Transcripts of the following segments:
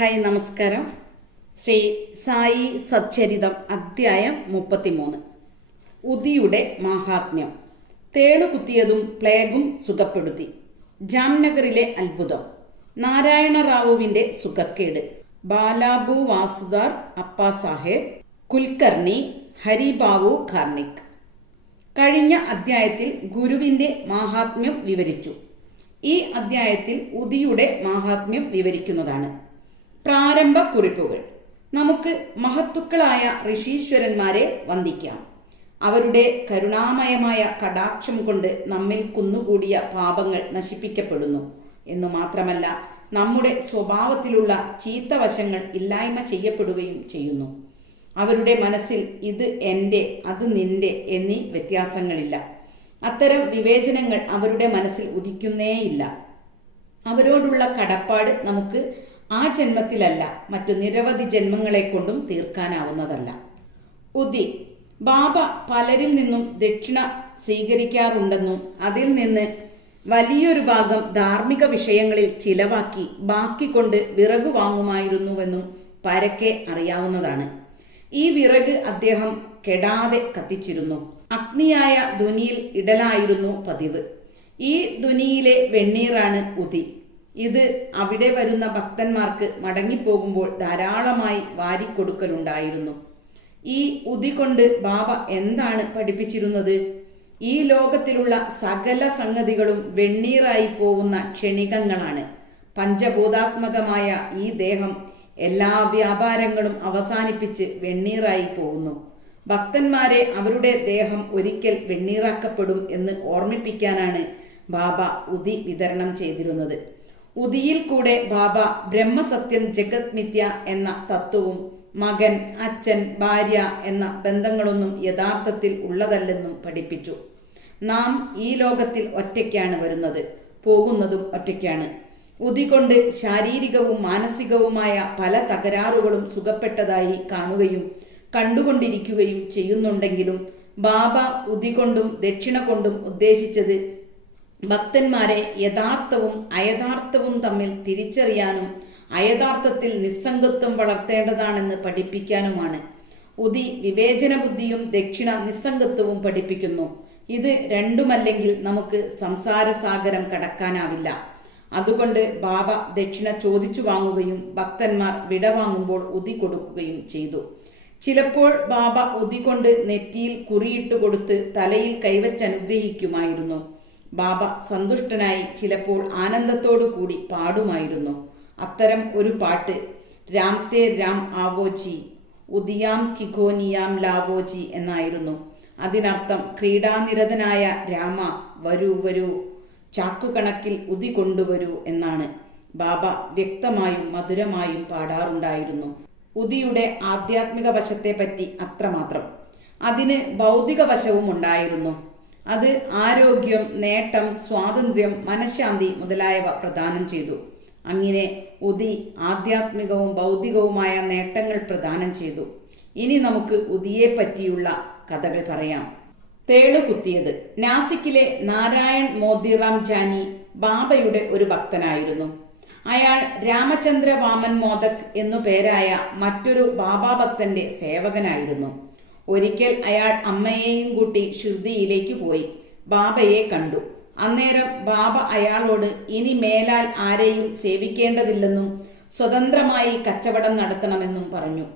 Hi നമസ്കാരം. ശ്രീ സായി സച്ചരിതം അധ്യായം 33. ഉദിയുടെ മാഹാത്മ്യം. തേളുകുത്തിയതും പ്ലേഗും സുഖപ്പെടുത്തി. ജാംനഗറിലെ അത്ഭുതം. നാരായണ റാവുവിൻ്റെ സുഖക്കേട്. ബാലാബു വാസുദാർ അപ്പാസാഹേബ് കുൽക്കർണി ഹരിബാവു കാർണിക്. കഴിഞ്ഞ അധ്യായത്തിൽ ഗുരുവിൻ്റെ മാഹാത്മ്യം വിവരിച്ചു. ഈ അധ്യായത്തിൽ ഉദിയുടെ മാഹാത്മ്യം വിവരിക്കുന്നതാണ്. പ്രാരംഭ കുറിപ്പുകൾ. നമുക്ക് മഹത്തുക്കളായ ഋഷീശ്വരന്മാരെ വന്ദിക്കാം. അവരുടെ കരുണാമയമായ കടാക്ഷം കൊണ്ട് നമ്മിൽ കുന്നുകൂടിയ പാപങ്ങൾ നശിപ്പിക്കപ്പെടുന്നു എന്നു മാത്രമല്ല, നമ്മുടെ സ്വഭാവത്തിലുള്ള ചീത്തവശങ്ങൾ ഇല്ലായ്മ ചെയ്യപ്പെടുകയും ചെയ്യുന്നു. അവരുടെ മനസ്സിൽ ഇത് എൻ്റെ, അത് നിന്റെ എന്നീ വ്യത്യാസങ്ങളില്ല. അത്തരം വിവേചനങ്ങൾ അവരുടെ മനസ്സിൽ ഉദിക്കുന്നേയില്ല. അവരോടുള്ള കടപ്പാട് നമുക്ക് ആ ജന്മത്തിലല്ല, മറ്റു നിരവധി ജന്മങ്ങളെ കൊണ്ടും തീർക്കാനാവുന്നതല്ല. ഉദി. ബാബ പലരിൽ നിന്നും ദക്ഷിണ സ്വീകരിക്കാറുണ്ടെന്നും അതിൽ നിന്ന് വലിയൊരു ഭാഗം ധാർമ്മിക വിഷയങ്ങളിൽ ചിലവാക്കി ബാക്കി കൊണ്ട് വിറക് വാങ്ങുമായിരുന്നുവെന്നും പരക്കെ അറിയാവുന്നതാണ്. ഈ വിറക് അദ്ദേഹം കെടാതെ കത്തിച്ചിരുന്നു. അഗ്നിയായ ധ്വനിയിൽ ഇടലായിരുന്നു പതിവ്. ഈ ധ്വനിയിലെ വെണ്ണീറാണ് ഉദി. ഇത് അവിടെ വരുന്ന ഭക്തന്മാർക്ക് മടങ്ങിപ്പോകുമ്പോൾ ധാരാളമായി വാരിക്കൊടുക്കലുണ്ടായിരുന്നു. ഈ ഉദി കൊണ്ട് ബാബ എന്താണ് പഠിപ്പിച്ചിരുന്നത്? ഈ ലോകത്തിലുള്ള സകല സംഗതികളും വെണ്ണീറായി പോകുന്ന ക്ഷണികങ്ങളാണ്. പഞ്ചഭൂതാത്മകമായ ഈ ദേഹം എല്ലാ വ്യാപാരങ്ങളും അവസാനിപ്പിച്ച് വെണ്ണീറായി പോകുന്നു. ഭക്തന്മാരെ അവരുടെ ദേഹം ഒരിക്കൽ വെണ്ണീറാക്കപ്പെടും എന്ന് ഓർമ്മിപ്പിക്കാനാണ് ബാബ ഉദി വിതരണം ചെയ്തിരുന്നത്. ഉദിയിൽ കൂടെ ബാബ ബ്രഹ്മസത്യം ജഗത് മിഥ്യ എന്ന തത്വവും മകൻ, അച്ഛൻ, ഭാര്യ എന്ന ബന്ധങ്ങളൊന്നും യഥാർത്ഥത്തിൽ ഉള്ളതല്ലെന്നും പഠിപ്പിച്ചു. നാം ഈ ലോകത്തിൽ ഒറ്റയ്ക്കാണ് വരുന്നത്, പോകുന്നതും ഒറ്റയ്ക്കാണ്. ഉദി കൊണ്ട് ശാരീരികവും മാനസികവുമായ പല തകരാറുകളും സുഖപ്പെട്ടതായി കാണുകയും കണ്ടുകൊണ്ടിരിക്കുകയും ചെയ്യുന്നുണ്ടെങ്കിലും ബാബ ഉദി കൊണ്ടും ദക്ഷിണ കൊണ്ടും ഉദ്ദേശിച്ചത് ഭക്തന്മാരെ യഥാർത്ഥവും അയഥാർത്ഥവും തമ്മിൽ തിരിച്ചറിയാനും അയഥാർത്ഥത്തിൽ നിസ്സംഗത്വം വളർത്തേണ്ടതാണെന്ന് പഠിപ്പിക്കാനുമാണ്. ഉദി വിവേചന ബുദ്ധിയും ദക്ഷിണ നിസ്സംഗത്വവും പഠിപ്പിക്കുന്നു. ഇത് രണ്ടുമല്ലെങ്കിൽ നമുക്ക് സംസാരസാഗരം കടക്കാനാവില്ല. അതുകൊണ്ട് ബാബ ദക്ഷിണ ചോദിച്ചു വാങ്ങുകയും ഭക്തന്മാർ വിടവാങ്ങുമ്പോൾ ഉദി കൊടുക്കുകയും ചെയ്തു. ചിലപ്പോൾ ബാബ ഉദി കൊണ്ട് നെറ്റിയിൽ കുറിയിട്ട് കൊടുത്ത് തലയിൽ കൈവച്ചനുഗ്രഹിക്കുമായിരുന്നു. ബാബ സന്തുഷ്ടനായി ചിലപ്പോൾ ആനന്ദത്തോടു കൂടി പാടുമായിരുന്നു. അത്തരം ഒരു പാട്ട് രാം തേ രാം ആവോജി ഉദിയാം കിഗോനിയാം ലാവോജി എന്നായിരുന്നു. അതിനർത്ഥം ക്രീഡാനിരതനായ രാമ, വരൂ വരൂ, ചാക്കുകണക്കിൽ ഉദി കൊണ്ടുവരൂ എന്നാണ്. ബാബ വ്യക്തമായും മധുരമായും പാടാറുണ്ടായിരുന്നു. ഉദിയുടെ ആധ്യാത്മിക വശത്തെ പറ്റി അത്രമാത്രം. അതിന് ഭൗതിക വശവും ഉണ്ടായിരുന്നു. അത് ആരോഗ്യം, നേട്ടം, സ്വാതന്ത്ര്യം, മനഃശാന്തി മുതലായവ പ്രദാനം ചെയ്തു. അങ്ങനെ ഉദി ആധ്യാത്മികവും ഭൗതികവുമായ നേട്ടങ്ങൾ പ്രദാനം ചെയ്തു. ഇനി നമുക്ക് ഉദിയെ പറ്റിയുള്ള കഥകൾ പറയാം. തേളുകുത്തിയത്. നാസിക്കിലെ നാരായൺ മോദിറാം ജാനി ബാബയുടെ ഒരു ഭക്തനായിരുന്നു. അയാൾ രാമചന്ദ്ര വാമൻ മോദക് എന്നു പേരായ മറ്റൊരു ബാബാ ഭക്തന്റെ സേവകനായിരുന്നു. ഒരിക്കൽ അയാൾ അമ്മയെയും കൂട്ടി ഷിർദിയിലേക്ക് പോയി ബാബയെ കണ്ടു. അന്നേരം ബാബ അയാളോട് ഇനി മേലാൽ ആരെയും സേവിക്കേണ്ടതില്ലെന്നും സ്വതന്ത്രമായി കച്ചവടം നടത്തണമെന്നും പറഞ്ഞു.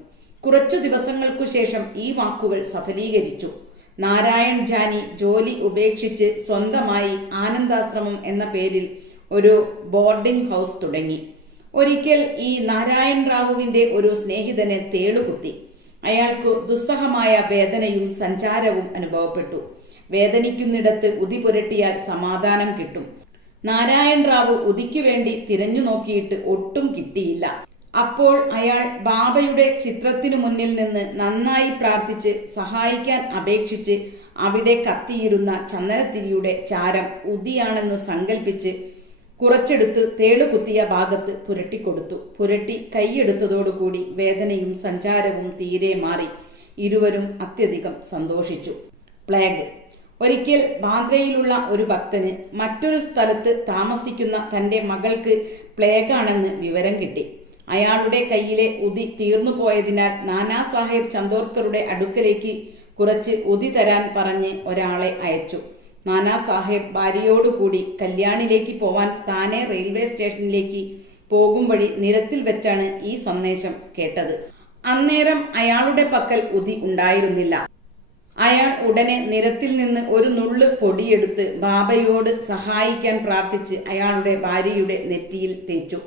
കുറച്ചു ദിവസങ്ങൾക്കു ശേഷം ഈ വാക്കുകൾ സഫലീകരിച്ചു. നാരായൺ ജാനി ജോലി ഉപേക്ഷിച്ച് സ്വന്തമായി ആനന്ദാശ്രമം എന്ന പേരിൽ ഒരു ബോർഡിംഗ് ഹൗസ് തുടങ്ങി. ഒരിക്കൽ ഈ നാരായൺ റാവുവിൻ്റെ ഒരു സ്നേഹിതനെ തേളുകുത്തി. അയാൾക്ക് ദുസ്സഹമായ വേദനയും സഞ്ചാരവും അനുഭവപ്പെട്ടു. വേദനിക്കുന്നിടത്ത് ഉദി പുരട്ടിയാൽ സമാധാനം കിട്ടും. നാരായൺ റാവു ഉദിക്കു വേണ്ടി തിരഞ്ഞു നോക്കിയിട്ട് ഒട്ടും കിട്ടിയില്ല. അപ്പോൾ അയാൾ ബാബയുടെ ചിത്രത്തിനു മുന്നിൽ നിന്ന് നന്നായി പ്രാർത്ഥിച്ച് സഹായിക്കാൻ അപേക്ഷിച്ച് അവിടെ കത്തിയിരുന്ന ചന്ദനത്തിരിയുടെ ചാരം ഉദിയാണെന്നു സങ്കല്പിച്ച് കുറച്ചെടുത്ത് തേളുകുത്തിയ ഭാഗത്ത് പുരട്ടിക്കൊടുത്തു. പുരട്ടി കൈയെടുത്തതോടുകൂടി വേദനയും സഞ്ചാരവും തീരെ മാറി. ഇരുവരും അത്യധികം സന്തോഷിച്ചു. പ്ലേഗ്. ഒരിക്കൽ ബാന്ദ്രയിലുള്ള ഒരു ഭക്തന് മറ്റൊരു സ്ഥലത്ത് താമസിക്കുന്ന തൻ്റെ മകൾക്ക് പ്ലേഗാണെന്ന് വിവരം കിട്ടി. അയാളുടെ കയ്യിലെ ഉതി തീർന്നു പോയതിനാൽ നാനാ സാഹേബ് ചന്ദോർക്കറുടെ അടുക്കലേക്ക് കുറച്ച് ഉതി തരാൻ പറഞ്ഞ് ഒരാളെ അയച്ചു. നാനാ സാഹേബ് ഭാര്യയോടുകൂടി കല്യാണിലേക്ക് പോവാൻ താനെ റെയിൽവേ സ്റ്റേഷനിലേക്ക് പോകും വഴി നിരത്തിൽ വെച്ചാണ് ഈ സന്ദേശം കേട്ടത്. അന്നേരം അയാളുടെ പക്കൽ ഉതി ഉണ്ടായിരുന്നില്ല. അയാൾ ഉടനെ നിരത്തിൽ നിന്ന് ഒരു നുള്ള് പൊടിയെടുത്ത് ബാബയോട് സഹായിക്കാൻ പ്രാർത്ഥിച്ച് അയാളുടെ ഭാര്യയുടെ നെറ്റിയിൽ തേച്ചു.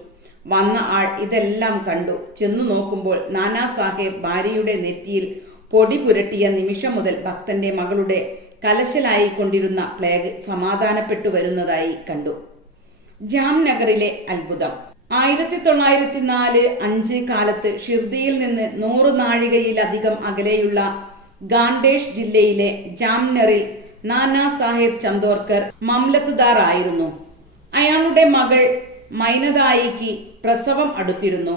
വന്ന ആൾ ഇതെല്ലാം കണ്ടു. ചെന്നു നോക്കുമ്പോൾ നാനാ സാഹേബ് ഭാര്യയുടെ നെറ്റിയിൽ പൊടി പുരട്ടിയ നിമിഷം മുതൽ ഭക്തന്റെ മകളുടെ കലശലായിക്കൊണ്ടിരുന്ന പ്ലേഗ് സമാധാനപ്പെട്ടു വരുന്നതായി കണ്ടു. ജാംനഗറിലെ അത്ഭുതം. 1904-5 കാലത്ത് ഷിർദിയിൽ നിന്ന് 100 നാഴികയിലധികം അകലെയുള്ള ഗാണ്ടേഷ് ജില്ലയിലെ ജാംനറിൽ നാനാ സാഹേബ് ചന്ദോർക്കർ മംലത്ദാർ ആയിരുന്നു. അയാളുടെ മകൾ മൈനദായിക്ക് പ്രസവം അടുത്തിരുന്നു.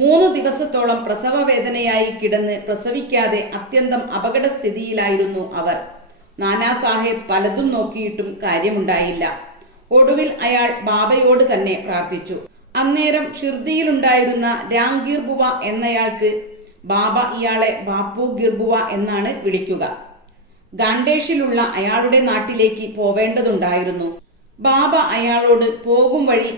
3 ദിവസത്തോളം പ്രസവ വേദനയായി കിടന്ന് പ്രസവിക്കാതെ അത്യന്തം അപകടസ്ഥിതിയിലായിരുന്നു അവർ. നാനാ സാഹേബ് പലതും നോക്കിയിട്ടും കാര്യമുണ്ടായില്ല. ഒടുവിൽ അയാൾ ബാബയോട് തന്നെ പ്രാർത്ഥിച്ചു. അന്നേരം ഷിർദിയിലുണ്ടായിരുന്ന രാംഗീർ ബുവ എന്നയാൾക്ക് ബാബ ഇയാളെ ബാപ്പു ഗിർബുവ എന്നാണ് വിളിക്കുക. ഗാണ്ടേഷിലുള്ള അയാളുടെ നാട്ടിലേക്ക് പോവേണ്ടതുണ്ടായിരുന്നു. ബാബ അയാളോട് പോകും വഴി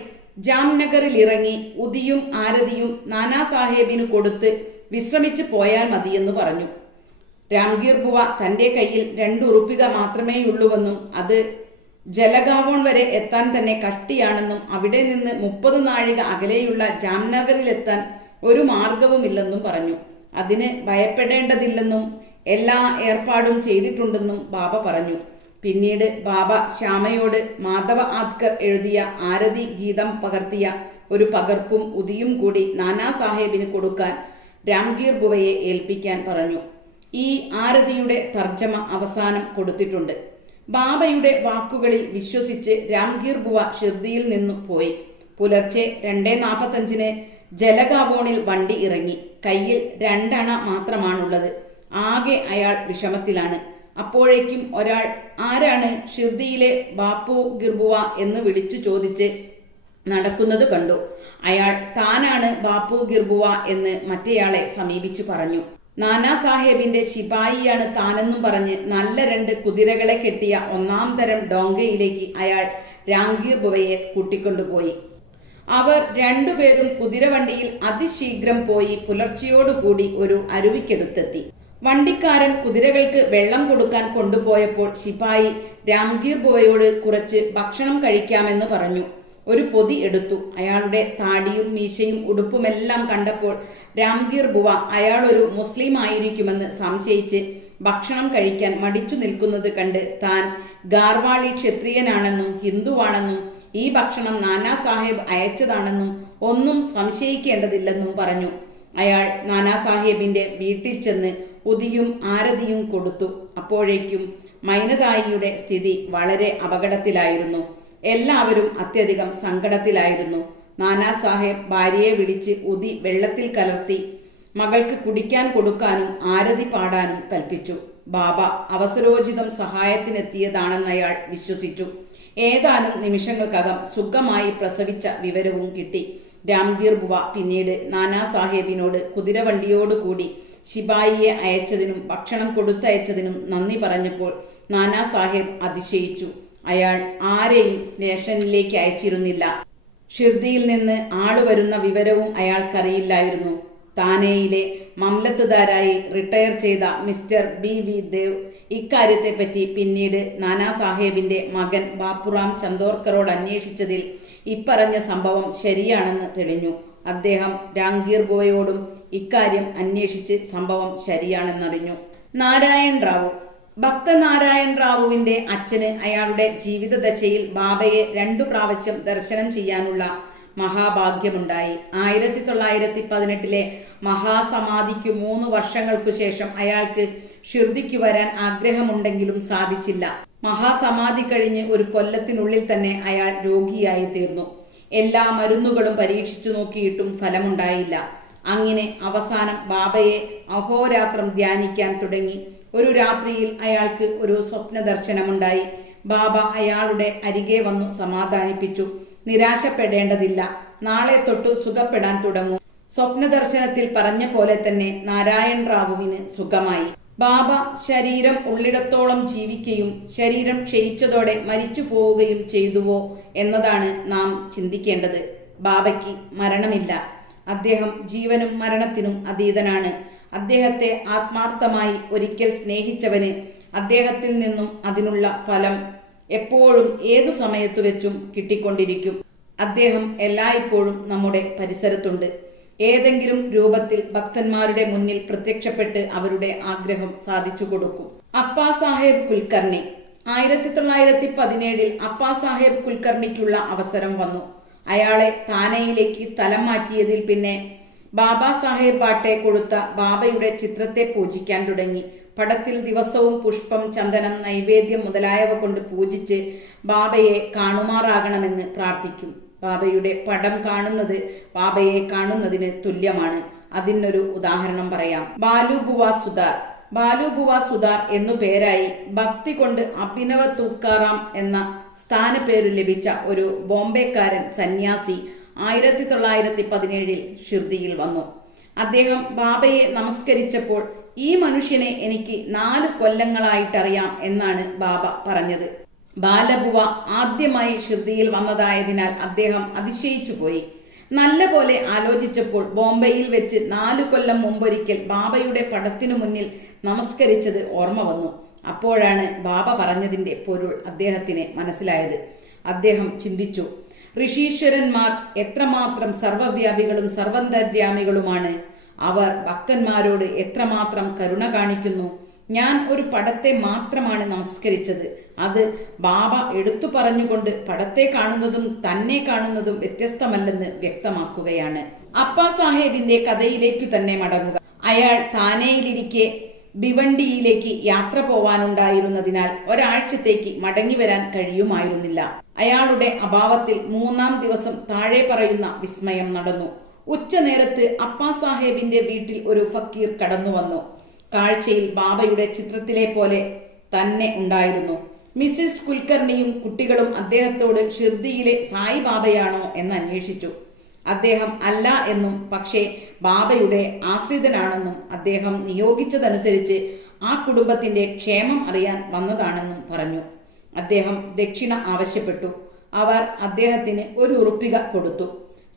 ജാംനഗറിൽ ഇറങ്ങി ഉദിയും ആരതിയും നാനാ സാഹേബിന് കൊടുത്ത് വിശ്രമിച്ച് പോയാൽ മതിയെന്ന് പറഞ്ഞു. രാംഗീർ ബുവ തന്റെ കയ്യിൽ 2 ഉറുപ്പിക മാത്രമേയുള്ളൂവെന്നും അത് ജലഗാവോൺ വരെ എത്താൻ തന്നെ കഷ്ടിയാണെന്നും അവിടെ നിന്ന് 30 നാഴിക അകലെയുള്ള ജാംനഗറിലെത്താൻ ഒരു മാർഗവുമില്ലെന്നും പറഞ്ഞു. അതിന് ഭയപ്പെടേണ്ടതില്ലെന്നും എല്ലാ ഏർപ്പാടും ചെയ്തിട്ടുണ്ടെന്നും ബാബ പറഞ്ഞു. പിന്നീട് ബാബ ശ്യാമയോട് മാധവ ആദ്കർ എഴുതിയ ആരതി ഗീതം പകർത്തിയ ഒരു പകർപ്പും ഉദിയും കൂടി നാനാ സാഹേബിന് കൊടുക്കാൻ രാംഗീർ ബുവയെ ഏൽപ്പിക്കാൻ പറഞ്ഞു. ഈ ആരതിയുടെ തർജ്ജമ അവസാനം കൊടുത്തിട്ടുണ്ട്. ബാബയുടെ വാക്കുകളിൽ വിശ്വസിച്ച് രാംഗീർ ബുവ ഷിർദിയിൽ നിന്നു പോയി. പുലർച്ചെ 2:45 ജലഗാവോണിൽ വണ്ടി ഇറങ്ങി. കയ്യിൽ 2 അണ മാത്രമാണുള്ളത്. ആകെ അയാൾ വിഷമത്തിലാണ്. അപ്പോഴേക്കും ഒരാൾ ആരാണ് ഷിർദിയിലെ ബാപ്പു ഗിർബുവ എന്ന് വിളിച്ചു ചോദിച്ച് നടക്കുന്നത് കണ്ടു. അയാൾ താനാണ് ബാപ്പു ഗിർബുവ എന്ന് മറ്റേയാളെ സമീപിച്ചു പറഞ്ഞു. നാനാ സാഹേബിന്റെ ശിപായിയാണ് താനെന്നും പറഞ്ഞ് നല്ല 2 കുതിരകളെ കെട്ടിയ 1-ാം തരം ഡോങ്കയിലേക്ക് അയാൾ രാംഗീർ ബുവയെ കൂട്ടിക്കൊണ്ടുപോയി. അവർ 2 പേരും കുതിരവണ്ടിയിൽ അതിശീഘ്രം പോയി പുലർച്ചയോടുകൂടി ഒരു അരുവിക്കടുത്തെത്തി. വണ്ടിക്കാരൻ കുതിരകൾക്ക് വെള്ളം കൊടുക്കാൻ കൊണ്ടുപോയപ്പോൾ ശിപായി രാംഗീർ ബുവയോട് കുറച്ച് ഭക്ഷണം കഴിക്കാമെന്ന് പറഞ്ഞു. ഒരു പൊതി എടുത്തു. അയാളുടെ താടിയും മീശയും ഉടുപ്പുമെല്ലാം കണ്ടപ്പോൾ രാംഗീർ ബുവ അയാളൊരു മുസ്ലിം ആയിരിക്കുമെന്ന് സംശയിച്ച് ഭക്ഷണം കഴിക്കാൻ മടിച്ചു നിൽക്കുന്നത് കണ്ട് താൻ ഗാർവാളി ക്ഷത്രിയനാണെന്നും ഹിന്ദുവാണെന്നും ഈ ഭക്ഷണം നാനാ സാഹേബ് അയച്ചതാണെന്നും ഒന്നും സംശയിക്കേണ്ടതില്ലെന്നും പറഞ്ഞു. അയാൾ നാനാ സാഹേബിന്റെ വീട്ടിൽ ചെന്ന് ഉദിയും ആരതിയും കൊടുത്തു. അപ്പോഴേക്കും മൈനദായിയുടെ സ്ഥിതി വളരെ അപകടത്തിലായിരുന്നു. എല്ലാവരും അത്യധികം സങ്കടത്തിലായിരുന്നു. നാനാ സാഹേബ് ഭാര്യയെ വിളിച്ച് ഉതി വെള്ളത്തിൽ കലർത്തി മകൾക്ക് കുടിക്കാൻ കൊടുക്കാനും ആരതി പാടാനും കൽപ്പിച്ചു. ബാബ അവസരോചിതം സഹായത്തിനെത്തിയതാണെന്നയാൾ വിശ്വസിച്ചു. ഏതാനും നിമിഷങ്ങൾക്കകം സുഖമായി പ്രസവിച്ച വിവരവും കിട്ടി. രാംഗീർ ബുവ പിന്നീട് നാനാ സാഹേബിനോട് കുതിരവണ്ടിയോടുകൂടി ശിപായിയെ അയച്ചതിനും ഭക്ഷണം കൊടുത്തയച്ചതിനും നന്ദി പറഞ്ഞപ്പോൾ നാനാ സാഹേബ് അതിശയിച്ചു. അയാൾ ആരെയും സ്റ്റേഷനിലേക്ക് അയച്ചിരുന്നില്ല. ഷിർദിയിൽ നിന്ന് ആള് വരുന്ന വിവരവും അയാൾക്കറിയില്ലായിരുന്നു. താനെയിലെ മംലത്ദാരായി റിട്ടയർ ചെയ്ത മിസ്റ്റർ BV ദേവ് ഇക്കാര്യത്തെപ്പറ്റി പിന്നീട് നാനാ സാഹേബിന്റെ മകൻ ബാപ്പുറാം ചന്ദോർക്കറോട് അന്വേഷിച്ചതിൽ ഇപ്പറഞ്ഞ സംഭവം ശരിയാണെന്ന് തെളിഞ്ഞു. അദ്ദേഹം രാംഗീർ ബുവയോടും ഇക്കാര്യം അന്വേഷിച്ച് സംഭവം ശരിയാണെന്നറിഞ്ഞു. നാരായൺ റാവു. ഭക്തനാരായൺ റാവുവിന്റെ അച്ഛന് അയാളുടെ ജീവിതദശയിൽ ബാബയെ 2 പ്രാവശ്യം ദർശനം ചെയ്യാനുള്ള മഹാഭാഗ്യമുണ്ടായി. 1918 മഹാസമാധിക്കു 3 വർഷങ്ങൾക്കു ശേഷം അയാൾക്ക് ഷിർദിക്ക് വരാൻ ആഗ്രഹമുണ്ടെങ്കിലും സാധിച്ചില്ല. മഹാസമാധി കഴിഞ്ഞ് 1 കൊല്ലത്തിനുള്ളിൽ തന്നെ അയാൾ രോഗിയായി തീർന്നു. എല്ലാ മരുന്നുകളും പരീക്ഷിച്ചു നോക്കിയിട്ടും ഫലമുണ്ടായില്ല. അങ്ങനെ അവസാനം ബാബയെ അഹോരാത്രം ധ്യാനിക്കാൻ തുടങ്ങി. ഒരു രാത്രിയിൽ അയാൾക്ക് ഒരു സ്വപ്ന ദർശനമുണ്ടായി. ബാബ അയാളുടെ അരികെ വന്നു സമാധാനിപ്പിച്ചു. നിരാശപ്പെടേണ്ടതില്ല, നാളെ തൊട്ട് സുഖപ്പെടാൻ തുടങ്ങും. സ്വപ്നദർശനത്തിൽ പറഞ്ഞ പോലെ തന്നെ നാരായൺ റാവുവിന് സുഖമായി. ബാബ ശരീരം ഉള്ളിടത്തോളം ജീവിക്കുകയും ശരീരം ക്ഷയിച്ചതോടെ മരിച്ചു പോവുകയും ചെയ്തുവോ എന്നതാണ് നാം ചിന്തിക്കേണ്ടത്. ബാബയ്ക്ക് മരണമില്ല. അദ്ദേഹം ജീവനും മരണത്തിനും അതീതനാണ്. അദ്ദേഹത്തെ ആത്മാർത്ഥമായി ഒരിക്കൽ സ്നേഹിച്ചവന് അദ്ദേഹത്തിൽ നിന്നും അതിനുള്ള ഫലം എപ്പോഴും ഏതു സമയത്തു വെച്ചും കിട്ടിക്കൊണ്ടിരിക്കും. അദ്ദേഹം എല്ലായ്പ്പോഴും നമ്മുടെ പരിസരത്തുണ്ട്. ഏതെങ്കിലും രൂപത്തിൽ ഭക്തന്മാരുടെ മുന്നിൽ പ്രത്യക്ഷപ്പെട്ട് അവരുടെ ആഗ്രഹം സാധിച്ചു കൊടുക്കും. അപ്പാ സാഹേബ് കുൽക്കർണി 1917 അപ്പാ സാഹേബ് കുൽക്കർണിക്കുള്ള അവസരം വന്നു. അയാളെ താനെയിലേക്ക് സ്ഥലം മാറ്റിയതിൽ പിന്നെ ബാബാ സാഹേബ് ബാട്ടെ കൊടുത്ത ബാബയുടെ ചിത്രത്തെ പൂജിക്കാൻ തുടങ്ങി. പടത്തിൽ ദിവസവും പുഷ്പം, ചന്ദനം, നൈവേദ്യം മുതലായവ കൊണ്ട് പൂജിച്ച് ബാബയെ കാണുമാറാകണമെന്ന് പ്രാർത്ഥിക്കും. ബാബയുടെ പടം കാണുന്നത് ബാബയെ കാണുന്നതിന് തുല്യമാണ്. അതിനൊരു ഉദാഹരണം പറയാം. ബാലുബുവ സുതാർ എന്നു പേരായി ഭക്തി കൊണ്ട് അഭിനവ തുക്കാറാം എന്ന സ്ഥാനപ്പേരു ലഭിച്ച ഒരു ബോംബെക്കാരൻ സന്യാസി 1917 ഷിർദിയിൽ വന്നു. അദ്ദേഹം ബാബയെ നമസ്കരിച്ചപ്പോൾ ഈ മനുഷ്യനെ എനിക്ക് 4 കൊല്ലങ്ങളായിട്ടറിയാം എന്നാണ് ബാബ പറഞ്ഞത്. ബാലബുവ ആദ്യമായി ഷിർദിയിൽ വന്നതായതിനാൽ അദ്ദേഹം അതിശയിച്ചു പോയി. നല്ല പോലെ ആലോചിച്ചപ്പോൾ ബോംബെയിൽ വെച്ച് 4 കൊല്ലം മുമ്പൊരിക്കൽ ബാബയുടെ പടത്തിനു മുന്നിൽ നമസ്കരിച്ചത് ഓർമ്മ വന്നു. അപ്പോഴാണ് ബാബ പറഞ്ഞതിൻ്റെ പൊരുൾ അദ്ദേഹത്തിന് മനസ്സിലായത്. അദ്ദേഹം ചിന്തിച്ചു, ഋഷീശ്വരന്മാർ എത്രമാത്രം സർവവ്യാപികളും സർവന്തര്യാമികളുമാണ്. അവർ ഭക്തന്മാരോട് എത്രമാത്രം കരുണ കാണിക്കുന്നു. ഞാൻ ഒരു പടത്തെ മാത്രമാണ് നമസ്കരിച്ചത്. അത് ബാബ എടുത്തു പറഞ്ഞുകൊണ്ട് പടത്തെ കാണുന്നതും തന്നെ കാണുന്നതും വ്യത്യസ്തമല്ലെന്ന് വ്യക്തമാക്കുകയാണ്. അപ്പാ സാഹേബിന്റെ കഥയിലേക്കു തന്നെ മടങ്ങുക. അയാൾ താനെയിലിരിക്കെ ഭിവണ്ടിയിലേക്ക് യാത്ര പോവാനുണ്ടായിരുന്നതിനാൽ ഒരാഴ്ചത്തേക്ക് മടങ്ങി വരാൻ കഴിയുമായിരുന്നില്ല. അയാളുടെ അഭാവത്തിൽ 3-ാം ദിവസം താഴെ പറയുന്ന വിസ്മയം നടന്നു. ഉച്ചനേരത്ത് അപ്പാ സാഹേബിന്റെ വീട്ടിൽ ഒരു ഫക്കീർ കടന്നു വന്നു. കാഴ്ചയിൽ ബാബയുടെ ചിത്രത്തിലെ പോലെ തന്നെ ഉണ്ടായിരുന്നു. മിസ്സിസ് കുൽക്കർണിയും കുട്ടികളും അദ്ദേഹത്തോട് ഷിർദിയിലെ സായിബാബയാണോ എന്ന് അന്വേഷിച്ചു. അദ്ദേഹം അല്ല എന്നും പക്ഷേ ബാബയുടെ ആശ്രിതനാണെന്നും അദ്ദേഹം നിയോഗിച്ചതനുസരിച്ച് ആ കുടുംബത്തിന്റെ ക്ഷേമം അറിയാൻ വന്നതാണെന്നും പറഞ്ഞു. അദ്ദേഹം ദക്ഷിണ ആവശ്യപ്പെട്ടു. അവർ അദ്ദേഹത്തിന് 1 ഉറുപ്പിക കൊടുത്തു.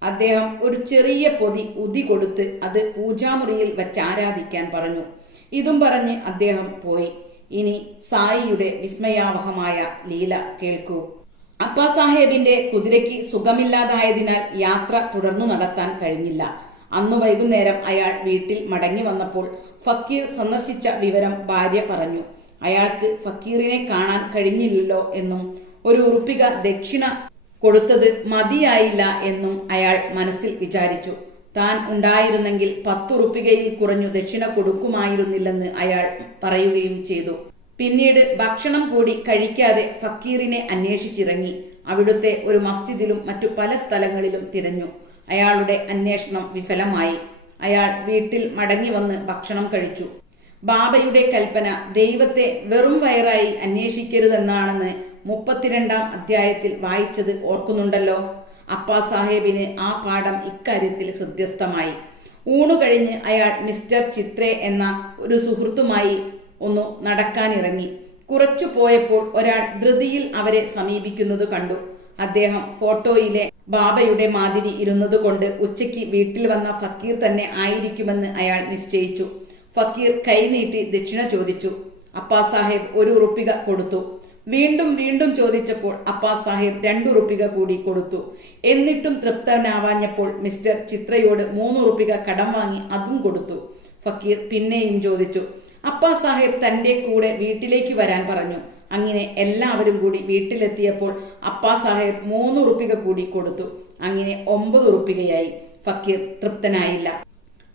അദ്ദേഹം ഒരു ചെറിയ പൊതി ഉതി കൊടുത്ത് അത് പൂജാമുറിയിൽ വച്ചാരാധിക്കാൻ പറഞ്ഞു. ഇതും പറഞ്ഞ് അദ്ദേഹം പോയി. ഇനി സായിയുടെ വിസ്മയാവഹമായ ലീല കേൾക്കൂ. അപ്പാ സാഹേബിന്റെ കുതിരയ്ക്ക് സുഖമില്ലാതായതിനാൽ യാത്ര തുടർന്നു നടത്താൻ കഴിഞ്ഞില്ല. അന്നു വൈകുന്നേരം അയാൾ വീട്ടിൽ മടങ്ങി വന്നപ്പോൾ ഫക്കീർ സന്ദർശിച്ച വിവരം ഭാര്യ പറഞ്ഞു. അയാൾക്ക് ഫക്കീറിനെ കാണാൻ കഴിഞ്ഞില്ലല്ലോ എന്നും 1 ഉറുപ്പിക ദക്ഷിണ കൊടുത്തത് മതിയായില്ല എന്നും അയാൾ മനസ്സിൽ വിചാരിച്ചു. താൻ ഉണ്ടായിരുന്നെങ്കിൽ 10 ഉറുപ്പികയിൽ കുറഞ്ഞു ദക്ഷിണ കൊടുക്കുമായിരുന്നില്ലെന്ന് അയാൾ പറയുകയും ചെയ്തു. പിന്നീട് ഭക്ഷണം കൂടി കഴിക്കാതെ ഫക്കീറിനെ അന്വേഷിച്ചിറങ്ങി. അവിടുത്തെ ഒരു മസ്ജിദിലും മറ്റു പല സ്ഥലങ്ങളിലും തിരഞ്ഞു. അയാളുടെ അന്വേഷണം വിഫലമായി. അയാൾ വീട്ടിൽ മടങ്ങി വന്ന് ഭക്ഷണം കഴിച്ചു. ബാബയുടെ കൽപ്പന ദൈവത്തെ വെറും വയറായി അന്വേഷിക്കരുതെന്നാണെന്ന് 32-ാം അധ്യായത്തിൽ വായിച്ചത് ഓർക്കുന്നുണ്ടല്ലോ. അപ്പാ സാഹേബിന് ആ പാഠം ഇക്കാര്യത്തിൽ ഹൃദ്യസ്ഥമായി. ഊണു കഴിഞ്ഞ് അയാൾ മിസ്റ്റർ ചിത്രേ എന്ന ഒരു സുഹൃത്തുമായി ഒന്ന് നടക്കാനിറങ്ങി. കുറച്ചു പോയപ്പോൾ ഒരാൾ ധൃതിയിൽ അവരെ സമീപിക്കുന്നത് കണ്ടു. അദ്ദേഹം ഫോട്ടോയിലെ ബാബയുടെ മാതിരി ഇരുന്നതുകൊണ്ട് ഉച്ചയ്ക്ക് വീട്ടിൽ വന്ന ഫക്കീർ തന്നെ ആയിരിക്കുമെന്ന് അയാൾ നിശ്ചയിച്ചു. ഫക്കീർ കൈനീട്ടി ദക്ഷിണ ചോദിച്ചു. അപ്പാ സാഹേബ് 1 ഉറുപ്പിക കൊടുത്തു. വീണ്ടും ചോദിച്ചപ്പോൾ അപ്പാ സാഹേബ് 2 ഉറുപ്പിക കൂടി കൊടുത്തു. എന്നിട്ടും തൃപ്തനാവാഞ്ഞപ്പോൾ മിസ്റ്റർ ചിത്രയോട് 3 ഉറുപ്പിക കടം വാങ്ങി അതും കൊടുത്തു. ഫക്കീർ പിന്നെയും ചോദിച്ചു. അപ്പാ സാഹേബ് തൻ്റെ കൂടെ വീട്ടിലേക്ക് വരാൻ പറഞ്ഞു. അങ്ങനെ എല്ലാവരും കൂടി വീട്ടിലെത്തിയപ്പോൾ അപ്പാ സാഹേബ് 3 ഉറുപ്പിക കൂടി കൊടുത്തു. അങ്ങനെ 9 ഉറുപ്പികയായി. ഫക്കീർ തൃപ്തനായില്ല.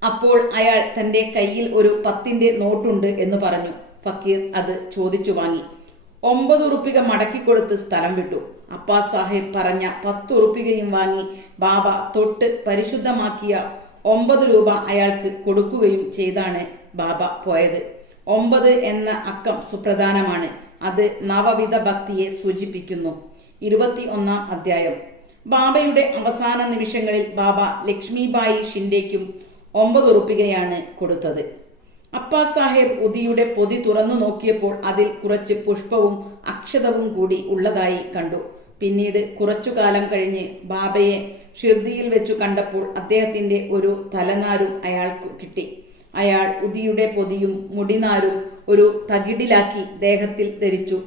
അപ്പോൾ അയാൾ തൻ്റെ കയ്യിൽ ഒരു 10ന്റെ നോട്ടുണ്ട് എന്ന് പറഞ്ഞു. ഫക്കീർ അത് ചോദിച്ചു വാങ്ങി. 9 ഉറുപ്പിക മടക്കിക്കൊടുത്ത് സ്ഥലം വിട്ടു. അപ്പാ സാഹേബ് പറഞ്ഞ 10 ഉറുപ്പികയും വാങ്ങി ബാബ തൊട്ട് പരിശുദ്ധമാക്കിയ 9 രൂപ അയാൾക്ക് കൊടുക്കുകയും ചെയ്താണ് ബാബ പോയത്. 9 എന്ന അക്കം സുപ്രധാനമാണ്. അത് നവവിധ ഭക്തിയെ സൂചിപ്പിക്കുന്നു. 21-ാം അധ്യായം. ബാബയുടെ അവസാന നിമിഷങ്ങളിൽ ബാബ ലക്ഷ്മിബായി ഷിൻഡേക്കും 9 ഉറുപ്പികയാണ് കൊടുത്തത്. അപ്പാ സാഹേബ് ഉദിയുടെ പൊതി തുറന്നു നോക്കിയപ്പോൾ അതിൽ കുറച്ച് പുഷ്പവും അക്ഷതവും കൂടി ഉള്ളതായി കണ്ടു. പിന്നീട് കുറച്ചു കാലം കഴിഞ്ഞ് ബാബയെ ഷിർദിയിൽ വെച്ചു കണ്ടപ്പോൾ അദ്ദേഹത്തിന്റെ ഒരു തലനാരും അയാൾക്ക് കിട്ടി. അയാൾ ഉദിയുടെ പൊതിയും മുടിനാരും ഒരു തകിടിലാക്കി ദേഹത്തിൽ ധരിച്ചു.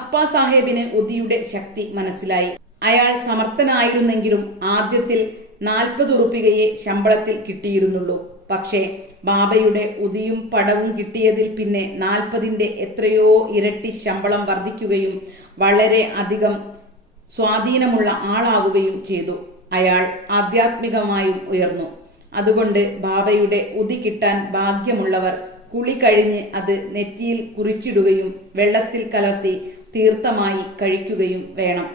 അപ്പാ സാഹേബിന് ഉദിയുടെ ശക്തി മനസ്സിലായി. അയാൾ സമർത്ഥനായിരുന്നെങ്കിലും ആദ്യത്തിൽ 40 ഉറുപ്പികയെ ശമ്പളത്തിൽ കിട്ടിയിരുന്നുള്ളൂ. പക്ഷേ ബാബയുടെ ഉദിയും പടവും കിട്ടിയതിൽ പിന്നെ 40ന്റെ എത്രയോ ഇരട്ടി ശമ്പളം വർദ്ധിക്കുകയും വളരെ അധികം സ്വാധീനമുള്ള ആളാവുകയും ചെയ്തു. അയാൾ ആധ്യാത്മികമായും ഉയർന്നു. അതുകൊണ്ട് ബാബയുടെ ഉതി കിട്ടാൻ ഭാഗ്യമുള്ളവർ കുളി കഴിഞ്ഞ് അത് നെറ്റിയിൽ കുറിച്ചിടുകയും വെള്ളത്തിൽ കലർത്തി തീർത്ഥമായി കഴിക്കുകയും വേണം.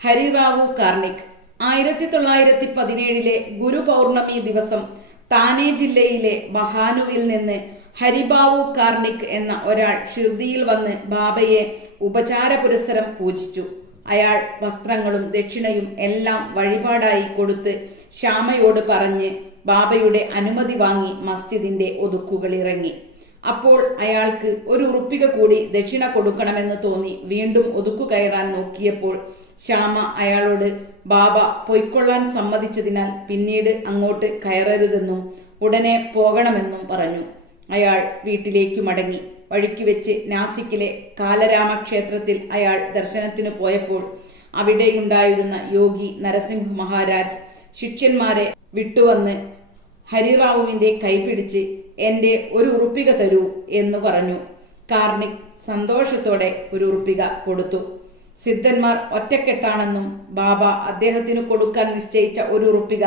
ഹരിറാവു കാർണിക് 1917 ഗുരു പൗർണമി ദിവസം താനെ ജില്ലയിലെ ബഹാനുവിൽ നിന്ന് ഹരിബാവു കാർണിക് എന്ന ഒരാൾ ഷിർദിയിൽ വന്ന് ബാബയെ ഉപചാര പുരസ്സരം പൂജിച്ചു. അയാൾ വസ്ത്രങ്ങളും ദക്ഷിണയും എല്ലാം വഴിപാടായി കൊടുത്ത് ശ്യാമയോട് പറഞ്ഞ് ബാബയുടെ അനുമതി വാങ്ങി മസ്ജിദിന്റെ ഒതുക്കുകളിറങ്ങി. അപ്പോൾ അയാൾക്ക് 1 ഉറുപ്പിക കൂടി ദക്ഷിണ കൊടുക്കണമെന്ന് തോന്നി. വീണ്ടും ഒതുക്കു കയറാൻ നോക്കിയപ്പോൾ ശ്യാമ അയാളോട് ബാബ പൊയ്ക്കൊള്ളാൻ സമ്മതിച്ചതിനാൽ പിന്നീട് അങ്ങോട്ട് കയറരുതെന്നും ഉടനെ പോകണമെന്നും പറഞ്ഞു. അയാൾ വീട്ടിലേക്കു മടങ്ങി. വഴിക്ക് വെച്ച് നാസിക്കിലെ കാലരാമ ക്ഷേത്രത്തിൽ അയാൾ ദർശനത്തിന് പോയപ്പോൾ അവിടെയുണ്ടായിരുന്ന യോഗി നരസിംഹ മഹാരാജ് ശിഷ്യന്മാരെ വിട്ടുവന്ന് ഹരിറാവുവിന്റെ കൈപിടിച്ച് എൻ്റെ 1 ഉറുപ്പിക തരൂ എന്ന് പറഞ്ഞു. കാർണിക് സന്തോഷത്തോടെ 1 ഉറുപ്പിക കൊടുത്തു. സിദ്ധന്മാർ ഒറ്റക്കെട്ടാണെന്നും ബാബ അദ്ദേഹത്തിന് കൊടുക്കാൻ നിശ്ചയിച്ച 1 ഉറുപ്പിക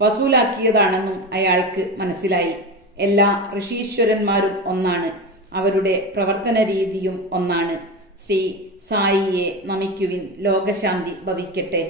വസൂലാക്കിയതാണെന്നും അയാൾക്ക് മനസ്സിലായി. എല്ലാ ഋഷീശ്വരന്മാരും ഒന്നാണ്, അവരുടെ പ്രവർത്തന രീതിയും ഒന്നാണ്. ശ്രീ സായിയെ നമിക്കുവിൻ. ലോകശാന്തി ഭവിക്കട്ടെ.